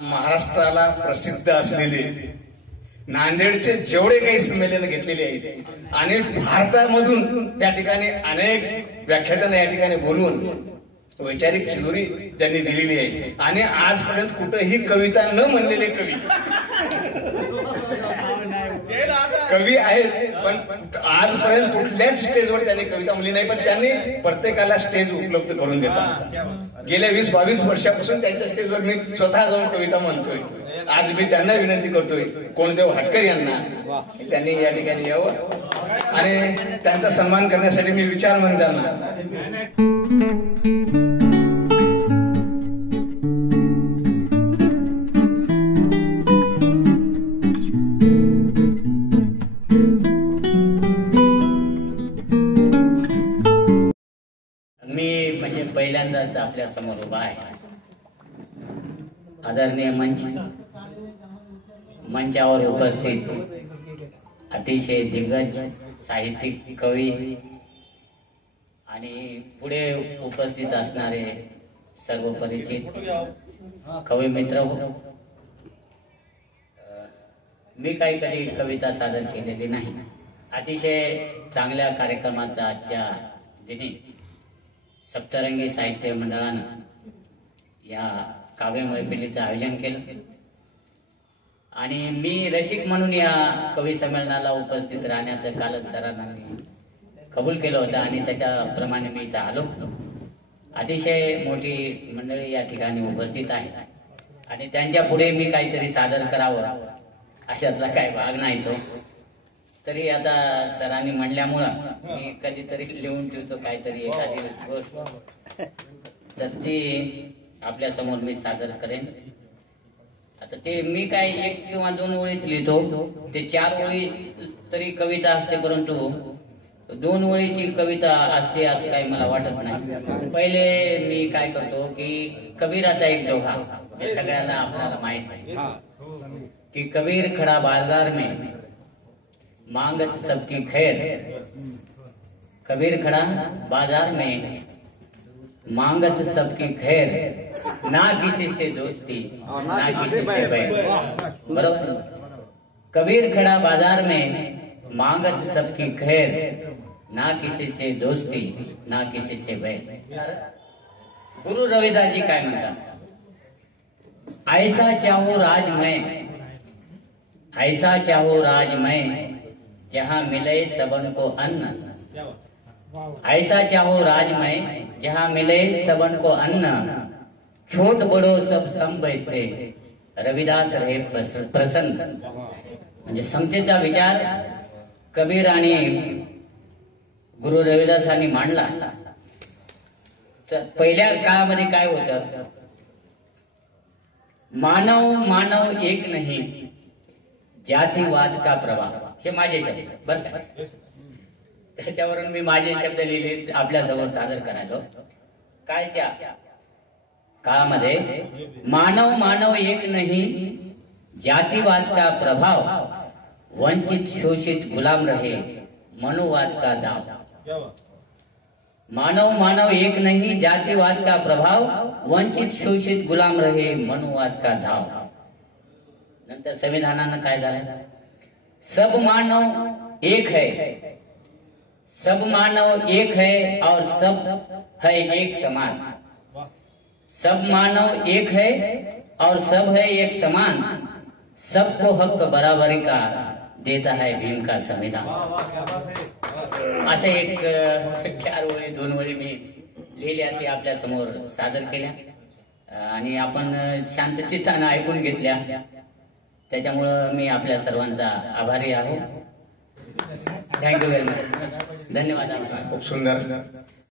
महाराष्ट्राला प्रसिद्ध असलेले नांदेडचे जेवढे काही संमेलन घेतलेले आहेत आणि भारतामधून त्या ठिकाणी अनेक व्याख्यात्यांना या ठिकाणी बोलवून वैचारिक शिदोरी त्यांनी दिलेली आहे आणि आजपर्यंत कुठेही कविता न म्हणलेले कवी आहेत, पण आजपर्यंत कुठल्याच स्टेजवर त्यांनी कविता म्हणली नाही, पण त्यांनी प्रत्येकाला स्टेज उपलब्ध करून देतात. गेल्या 20-22 वर्षापासून त्यांच्या स्टेजवर मी स्वतः जाऊन कविता म्हणतोय. आज मी त्यांना विनंती करतोय कोणदेव हटकर यांना त्यांनी या ठिकाणी यावं आणि त्यांचा सन्मान करण्यासाठी मी विचार मंचांना पहिल्यांदाच आपल्या समोर उभा आहे. आदरणीय मंचावर उपस्थित अतिशय दिग्गज साहित्यिक कवी आणि पुढे उपस्थित असणारे सर्व परिचित कवी मित्र, मी काही कधी कविता सादर केलेली नाही. अतिशय चांगल्या कार्यक्रमाचा आजच्या दिनी सप्तरंगी साहित्य मंडळानं या काव्य मैफिलीचं आयोजन केलं आणि मी रसिक म्हणून या कवी संमेलनाला उपस्थित राहण्याचं कालच सरांना कबूल केलं होतं आणि त्याच्याप्रमाणे मी इथं आलो. अतिशय मोठी मंडळी या ठिकाणी उपस्थित आहे आणि त्यांच्या पुढे मी काहीतरी सादर करावं अशातला काही भाग नाही तो. तरी आता सरांनी म्हणल्यामुळं मी कधीतरी लिहून ठेवतो काहीतरी एखादी गोष्ट, तर ती आपल्या समोर मी सादर करेन. आता ते मी काय 1 किंवा 2 ओळीत लिहितो, ते 4 ओळी तरी कविता असते, परंतु 2 ओळीची कविता असते असं काही मला वाटत नाही. पहिले मी काय करतो की कबीराचा एक दोहा जे सगळ्यांना आपल्याला माहित आहे की कबीर खड़ा बाजार में मांगत सबकी खैर. कबीर खड़ा बाजार में मांगत सबकी खैर, ना किसी से दोस्ती ना किसी से बैर. बरोबर. कबीर खड़ा बाजार में मांगत सबकी खैर, ना किसी से दोस्ती ना किसी से बैर. गुरु रविदास जी काय म्हणतात, ऐसा चाहो राज में, ऐसा चाहो राज में जहाँ मिले सबन को अन्न. ऐसा चाहो राज में जहाँ मिले सबन को अन्न, छोट बड़ो सब सम बैठे रविदास रहे प्रसन्न. म्हणजे समतेचा विचार कबीर आणि गुरु रविदासांनी मांडला. तर पहिल्या काळामध्ये काय होतं, मानव मानव एक नहीं, जातीवाद का प्रभाव. हे माझे शब्द बस, त्याच्यावरून मी माझे शब्द लिहिले आपल्या समोर सादर करायचो. कालच्या काळामध्ये मानव मानव एक नहीं, जातीवाद का प्रभाव, वंचित शोषित गुलाम रहे मनुवाद का दाव. मानव मानव एक नहीं, जातीवाद का प्रभाव, वंचित शोषित गुलाम रहे मनुवाद का धाव. नंतर संविधानानं काय झालं, सब मानव एक है, सब मानव एक है और सब है एक समान. सब मानव एक है और सब है एक समान, सबको हक बराबरी का देता है भीम का संविधान. असे एक 4 ओळी 2 ओळी मी लिहिल्या, ते आपल्या समोर सादर केल्या आणि आपण शांत चित्तानं ऐकून घेतल्या. त्याच्यामुळं मी आपल्या सर्वांचा आभारी आहो. Thank you very much. धन्यवाद. खूप सुंदर.